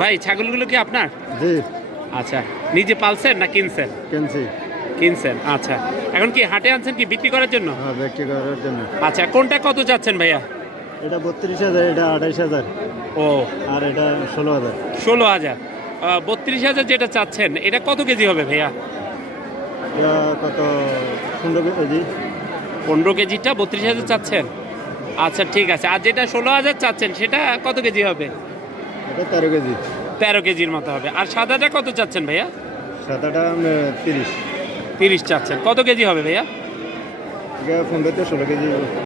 ভাই ছাগলগুলো কি আপনার? জি। আচ্ছা, নিজে পালছেন না কিনছেন? কিনছি। কিনছেন, আচ্ছা। এখন কি হাটে আনছেন কি বিক্রি করার জন্য? হ্যাঁ, বিক্রি করার জন্য। আচ্ছা, কোনটা কত চাচ্ছেন ভাইয়া? এটা 32,000, এটা 28,000, ও, আর এটা 16,000। 16,000। 32,000 যেটা চাচ্ছেন এটা কত কেজি হবে ভাইয়া? এটা কত? 15 কেজি। 15 কেজিটা 32,000 চাচ্ছেন? আচ্ছা ঠিক আছে। আর যেটা 16,000 চাচ্ছেন সেটা কত কেজি হবে? এটা 13 কেজি। 13 কেজির মতো হবে। আর সাদাটা কত চাচ্ছেন ভাইয়া? সাদাটা 30। 30 চাচ্ছেন। কত কেজি হবে ভাইয়া? এটা 15 থেকে 16 কেজি।